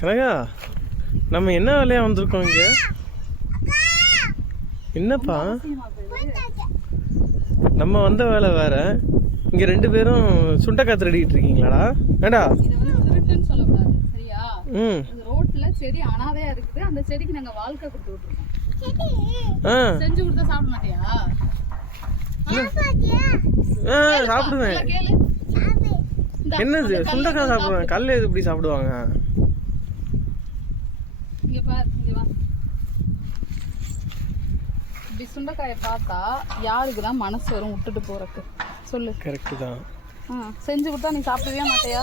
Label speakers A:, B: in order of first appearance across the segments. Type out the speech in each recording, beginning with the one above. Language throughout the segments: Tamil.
A: கனகா நம்ம என்ன வேலையா வந்திருக்கோம் இங்க? என்னப்பா? நம்ம வந்த வேலை வேற. இங்க ரெண்டு பேரும் சுண்டக்காய் திருடிட்டு இருக்கீங்களாடா? ஏடா ம்.
B: ரோட்ல செடி அனாதையா இருக்குது. அந்த செடிக்கு நாங்க வாழ்க்கை கொடுத்து விட்டுருக்கோம். செஞ்சு கொடுத்தா சாப்பிட மாட்டியா?
A: சாப்பிடுவேன். என்னது? சுண்டக்காய் சாப்பிடுவேன். கல் எது இப்படி சாப்பிடுவாங்க
B: இங்க பாரு இங்க வா இப்படி சுண்டைக்காயை பார்த்தா யாருக்குதான் மனசு வரும் விட்டுட்டு போறக்கு சொல்லு.
A: கரெக்டு தான்.
B: ஆ செஞ்சு கொடுத்தா நீ சாப்பிடவே மாட்டியா?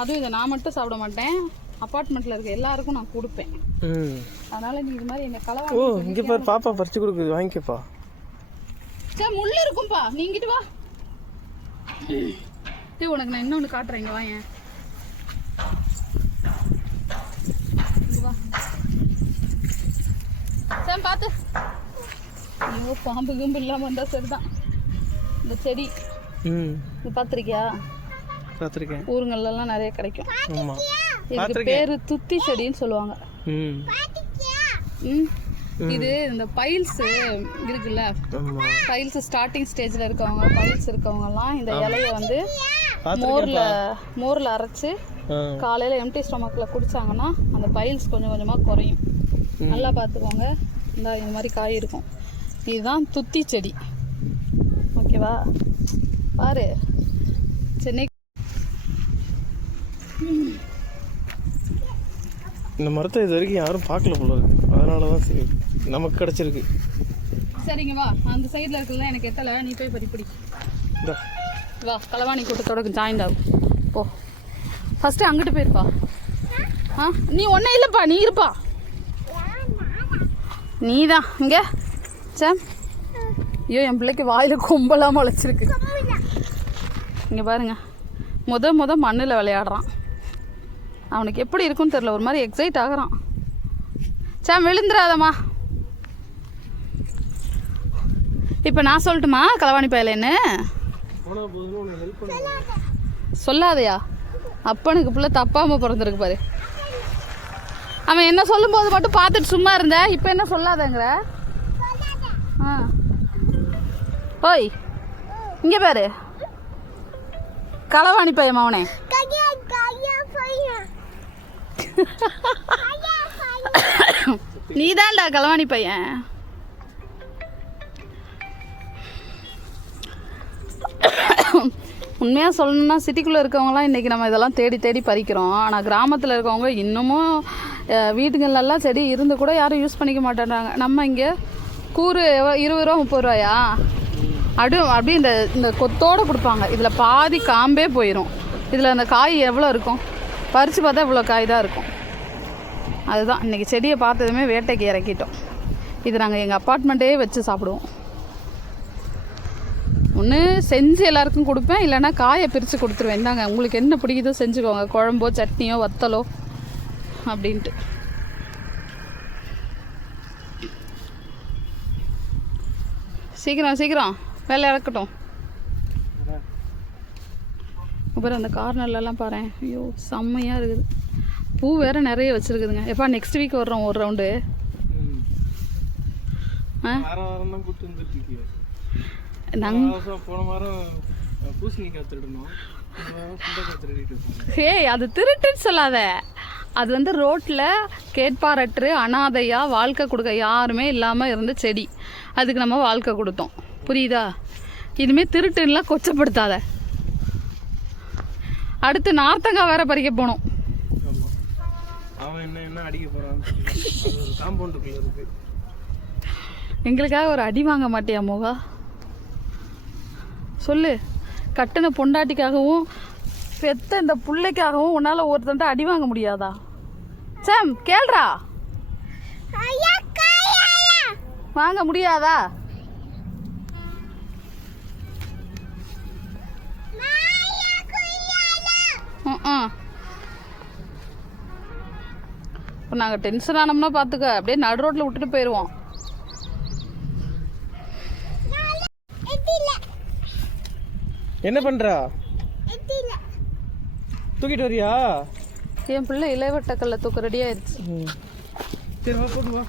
B: அதுவும் இதை நான் மட்டும் சாப்பிட மாட்டேன். அப்பார்ட்மெண்ட்ல இருக்க எல்லாருக்கும் நான் கொடுப்பேன். அதனால நீ இது மாதிரி என்ன
A: ஓ
B: களவா
A: இங்க பாரு பாப்பா பறிச்சு கொடுக்குது. வாங்கிக்கப்பா.
B: சே முள்ளு இருக்கும்பா. நீ இங்கிட்டு வா. டேய் உனக்கு நான் இன்னொன்று காட்டுறேன். இங்க வா ஏன். வா. சாம் பார்த்து ஐயோ பாம்பு கிம்பு இல்லாமல் இருந்தால் சரிதான். இந்த செடி.
A: ம்.
B: இது பார்த்துருக்கியா
A: பார்த்துருக்கேன்
B: ஊருங்கள்லாம் நிறைய கிடைக்கும்.
A: ஆமா.
B: இதுக்கு பேரு துத்தி செடின்னு சொல்லுவாங்க.
A: ம்.
B: ம். இது இந்த பைல்ஸ் இருக்குல்ல? பைல்ஸ் ஸ்டார்டிங் ஸ்டேஜ்ல இருக்கவங்க பைல்ஸ் இருக்கவங்கலாம் இந்த இலைய வந்து மோர்ல மோர்ல அரைச்சு காலையில எம்டி ஸ்டொமக்ல குடிச்சாங்கன்னா அந்த பைல்ஸ் கொஞ்சம் கொஞ்சமா குறையும். நல்லா பார்த்துக்கோங்க இந்த இந்த மாதிரி காய் இருக்கும். இதுதான் துத்தி செடி. ஓகேவா? பாரு. சென்னை
A: இந்த மரத்தை இது வரைக்கும் யாரும் பார்க்கல போல இருக்கு. அதனால தான் சரி. நமக்கு கிடைச்சிருக்கு.
B: சரிங்க வா. அந்த சைடில் இருக்குல்ல எனக்கு எத்தலை? நீ போய் பறி பிடி.
A: இந்தா.
B: வா களவாணி கூட்டத்தோட ஜாயின் ஆகும் போ. ஃபஸ்ட்டு அங்கிட்டு போயிருப்பா. ஆ? நீ ஒன்றும் இல்லைப்பா நீ இருப்பா. நீ தான் இங்கே. சாம் ஐயோ என் பிள்ளைக்கு வாயில் கொம்பெல்லாம் முளைச்சிருக்கு. இங்கே பாருங்க. முத முத மண்ணில் விளையாடுறான். அவனுக்கு எப்படி இருக்குன்னு தெரில ஒரு மாதிரி எக்ஸைட் ஆகுறான். சாம் விழுந்துடாதம்மா. இப்போ நான் சொல்லட்டுமா? களவாணி பயலேன்னு
A: சொல்லாதையா
B: சொல்லாதயா? அப்பனுக்கு பிள்ளை தப்பாம பிறந்திருக்கு பாரு. அவன் என்ன சொல்லும்போது மட்டும் பார்த்துட்டு சும்மா இருந்த? இப்போ என்ன சொல்லாதங்கிற? ஆ. ஓய் இங்கே பாரு. களவாணி பையன் அவனே நீதான்டா களவாணி பையன். உண்மையாக சொல்லணும்னா சிட்டிக்குள்ளே இருக்கவங்களாம் இன்றைக்கி நம்ம இதெல்லாம் தேடி தேடி பறிக்கிறோம். ஆனால் கிராமத்தில் இருக்கவங்க இன்னமும் வீட்டுங்களெல்லாம் செடி இருந்து கூட யாரும் யூஸ் பண்ணிக்க மாட்டேன்றாங்க. நம்ம இங்கே கூறு இருபது ரூபா முப்பது ரூபாயா? அடு அப்படியே இந்த இந்த கொத்தோடு கொடுப்பாங்க. இதில் பாதி காம்பே போயிடும் இதில் அந்த காய் எவ்வளோ இருக்கும்? பறித்து பார்த்தா இவ்வளோ காய் தான் இருக்கும். அதுதான். இன்றைக்கி செடியை பார்த்ததுமே வேட்டைக்கு இறக்கிட்டோம். இது நாங்கள் எங்கள் அப்பார்ட்மெண்ட்டே வச்சு சாப்பிடுவோம். ஒன்று செஞ்சு எல்லாருக்கும் கொடுப்பேன். இல்லைன்னா காயை பிரித்து கொடுத்துருவேன். இந்தாங்க உங்களுக்கு என்ன பிடிக்குதோ செஞ்சுக்கோங்க. குழம்போ சட்னியோ வத்தலோ அப்படின்ட்டு. சீக்கிரம் சீக்கிரம். வேலை இறக்கட்டும். அப்புறம் அந்த கார்னர்லலாம் பாரு. ஐயோ செம்மையாக இருக்குது. பூ வேற நிறைய வச்சுருக்குதுங்க. எப்பா நெக்ஸ்ட் வீக் வர்றோம் ஒரு ரவுண்டு ஹே அது திருட்டுன்னு சொல்லாத. அது வந்து ரோட்டில் கேட்பாரற்று அனாதையாக வாழ்க்கை கொடுக்க யாருமே இல்லாமல் இருந்த செடி. அதுக்கு நம்ம வாழ்க்கை கொடுத்தோம். புரியுதா? இனிமேல் திருட்டுன்னெலாம் கொச்சப்படுத்தாத. அடுத்து நார்த்தங்காய் வேற பறிக்க
A: இருக்கு.
B: எங்களுக்காக ஒரு அடி வாங்க மாட்டியா மோகா? சொல்லு. கட்டின பொண்டாட்டிக்காகவும் பெத்த இந்த பிள்ளைக்காகவும் உன்னால் ஒருத்தன்ட்ட அடி வாங்க முடியாதா? சாம் கேள்றா. வாங்க முடியாதா? இப்போ நாங்கள் டென்ஷன் ஆனோம்னா பார்த்துக்க அப்படியே நடு ரோட்டில் விட்டுட்டு போயிடுவோம்
A: என்ன பண்ணுறா தூக்கிட்டு வரியா?
B: என் பிள்ளை இலைவட்டக்கல்ல தூக்க ரெடி ஆயிடுச்சு
A: சரி வா போட்டு வா.